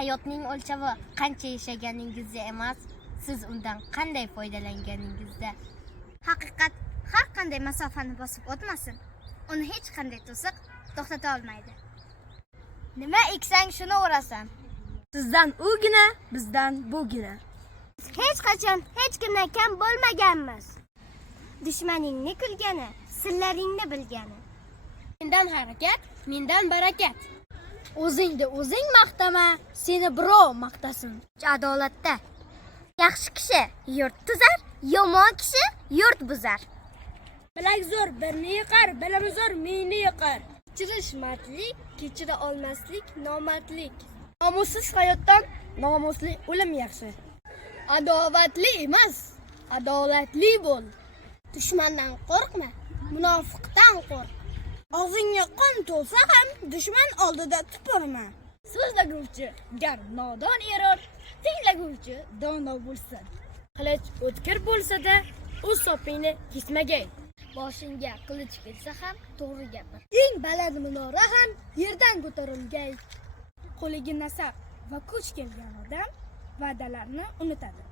Hayotning o'lchovi qancha yashaganingizda emas, siz undan qanday foydalanganingizda. Haqiqat har qanday masofani bosib o'tmasin, uni hech qanday to'siq to'xtata olmaydi. Nima eksang shuni o'rasan. Sizdan ugina, bizdan bugina. Hech qachon hech kimdan kam bo'lmaganmiz. Dushmaningni kulgani, sirlaringni bilgani. Mendan harakat, mendan barakat. O'zingni o'zing maqtama, seni birov maqtasin. Adolatda yaxshi kishi yurt tuzar, yomon kishi yurt buzar. Bilak zo'r birni yiqar, bilimi zo'r mingni yiqar. Kechirish mardlik, kechira olmaslik nomardlik. Nomussiz hayotdan nomusli o'lim yaxshi. Adovatli emas, adolatli bo'l. Dushmandan qo'rqma, munofiqdan qo'rq. Og'zingga qon to'lsa ham dushman oldida tupurma. So'zlaguvchi gar nodon erur, tinglaguvchi dono bo'lsin. Qilich o'tkir bo'lsa-da, o'z sopingni kesmagay. Boshingga qilich kelsa ham to'g'ri gapir. Eng baland minora ham yerdan ko'tarilgay. Qo'liga nasab va kuch kelgan odam va'dalarni unutadi.